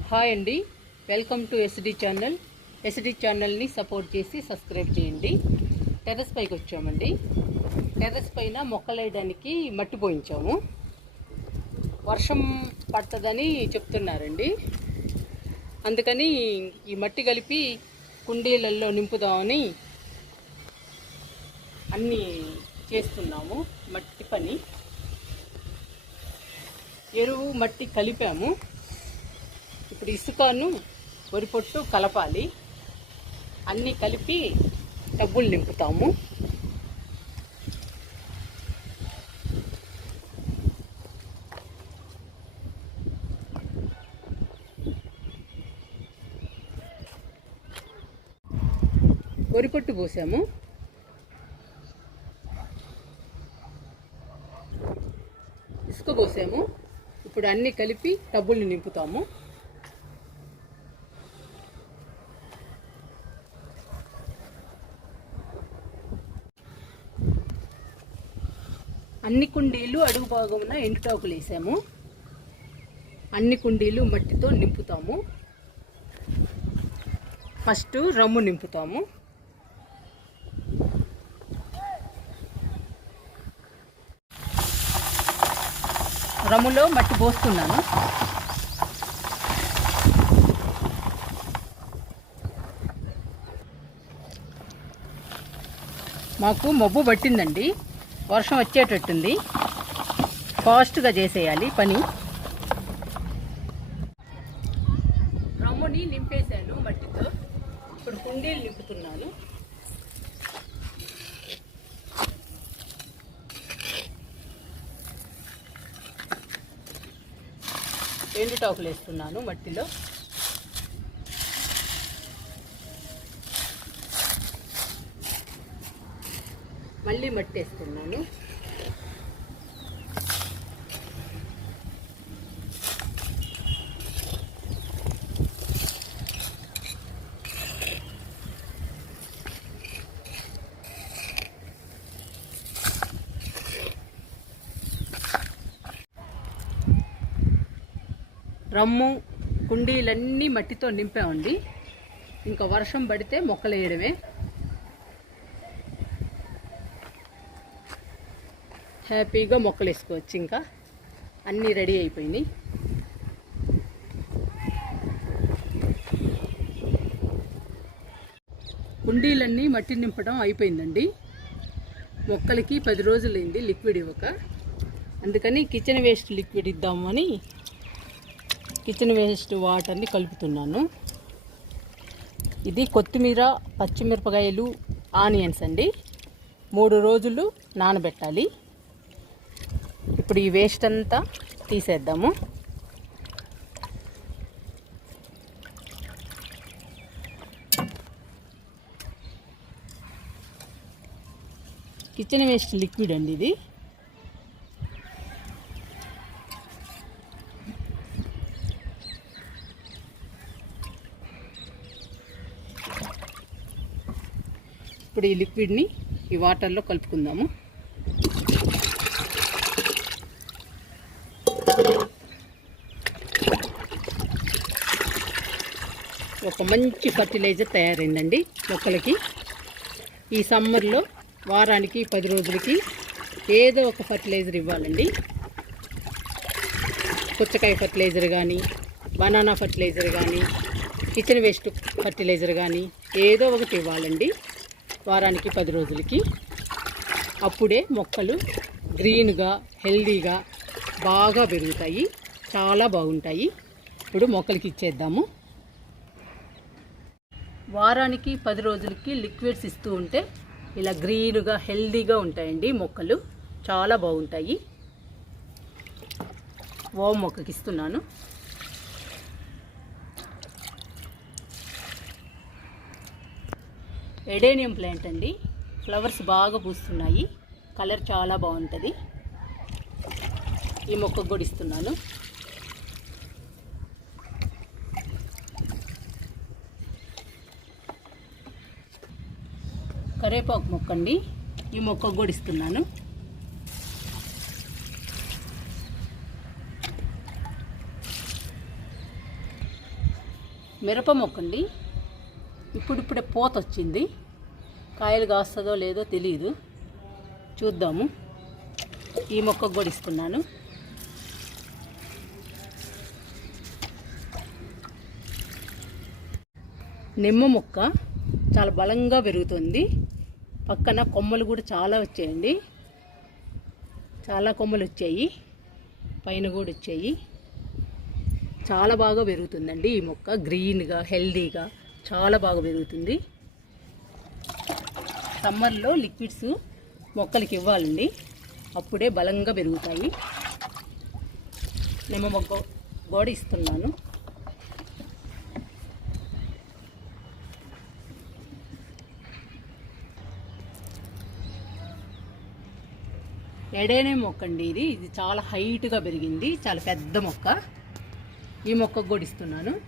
Hi అండి. Welcome to SD channel. SD ఛానల్ని support చేసి సబ్స్క్రైబ్ చేయండి. టెర్రస్ పైకి వచ్చామండి. టెర్రస్ పైన మొక్కలు వేయడానికి మట్టి పోయించాము. వర్షం పడుతుందని చెప్తున్నారండి. అందుకని ఈ మట్టి కలిపి కుండీలలో నింపుదామని అన్నీ చేస్తున్నాము. మట్టి పని. ఎరువు మట్టి కలిపాము. ఇప్పుడు ఇసుకను వరి పొట్టు కలపాలి. అన్నీ కలిపి డబ్బులు నింపుతాము. వరి పొట్టు పోసాము. ఇసుక పోసాము. ఇప్పుడు అన్నీ కలిపి డబ్బుల్ని నింపుతాము. అన్ని కుండీలు అడుగు భాగమున ఎండుటాకులు వేసాము. అన్ని కుండీలు మట్టితో నింపుతాము. ఫస్ట్ రమ్ము నింపుతాము. రమ్ములో మట్టి పోస్తున్నాను. మాకు మబ్బు పట్టిందండి. వర్షం వచ్చేటట్టుంది. ఫాస్ట్గా చేసేయాలి పని. రమ్ముని నింపేశాను మట్టితో. ఇప్పుడు కుండీలు నింపుతున్నాను. ఎండుటాకులు వేస్తున్నాను మట్టిలో. మళ్ళీ మట్టి వేస్తున్నాను రమ్ము కుండీలన్నీ మట్టితో నింపామండి. ఇంకా వర్షం పడితే మొక్కలు వేయడమే. హ్యాపీగా మొక్కలు వేసుకోవచ్చు ఇంకా. అన్నీ రెడీ అయిపోయినాయి. కుండీలన్నీ మట్టి నింపడం అయిపోయిందండి. మొక్కలకి పది రోజులైంది లిక్విడ్ ఇవ్వక. అందుకని కిచెన్ వేస్ట్ లిక్విడ్ ఇద్దామని కిచెన్ వేస్ట్ వాటర్ని కలుపుతున్నాను. ఇది కొత్తిమీర పచ్చిమిరపకాయలు ఆనియన్స్ అండి. మూడు రోజులు నానబెట్టాలి. ఇప్పుడు ఈ వేస్ట్ అంతా తీసేద్దాము. కిచెన్ వేస్ట్ లిక్విడ్ అండి ఇది. ఇప్పుడు ఈ లిక్విడ్ని ఈ వాటర్లో కలుపుకుందాము. ఒక మంచి ఫర్టిలైజర్ తయారైందండి మొక్కలకి. ఈ సమ్మర్లో వారానికి పది రోజులకి ఏదో ఒక ఫర్టిలైజర్ ఇవ్వాలండి. పుచ్చకాయ ఫర్టిలైజర్ కానీ బనానా ఫర్టిలైజర్ కానీ కిచెన్ వేస్ట్ ఫర్టిలైజర్ కానీ ఏదో ఒకటి ఇవ్వాలండి వారానికి పది రోజులకి. అప్పుడే మొక్కలు గ్రీన్గా హెల్దీగా బాగా పెరుగుతాయి చాలా బాగుంటాయి. ఇప్పుడు మొక్కలకి ఇచ్చేద్దాము. వారానికి పది రోజులకి లిక్విడ్స్ ఇస్తూ ఉంటే ఇలా గ్రీన్గా హెల్దీగా ఉంటాయండి మొక్కలు. చాలా బాగుంటాయి. ఓం మొక్కకి ఇస్తున్నాను. ఎడేనియం ప్లాంట్ అండి. ఫ్లవర్స్ బాగా పూస్తున్నాయి. కలర్ చాలా బాగుంటుంది. ఈ మొక్కకు కూడా ఇస్తున్నాను. కరేపాకు మొక్క అండి ఈ మొక్కకు కూడా ఇస్తున్నాను మిరప మొక్క అండి ఇప్పుడిప్పుడే పూత వచ్చింది. కాయలు కాస్తుందో లేదో తెలియదు చూద్దాము. ఈ మొక్కకు కూడా ఇస్తున్నాను నిమ్మ మొక్క చాలా బలంగా పెరుగుతుంది. పక్కన కొమ్మలు కూడా చాలా వచ్చాయండి. చాలా కొమ్మలు వచ్చాయి. పైన కూడా వచ్చాయి. చాలా బాగా పెరుగుతుందండి ఈ మొక్క. గ్రీన్గా హెల్దీగా చాలా బాగా పెరుగుతుంది. సమ్మర్లో లిక్విడ్స్ మొక్కలకి ఇవ్వాలండి. అప్పుడే బలంగా పెరుగుతాయి. నిమ్మ మొక్క గోడ ఇస్తున్నాను. ఎడేనే మొక్క అండి ఇది. ఇది చాలా హైట్గా పెరిగింది. చాలా పెద్ద మొక్క. ఈ మొక్కకు కూడా ఇస్తున్నాను.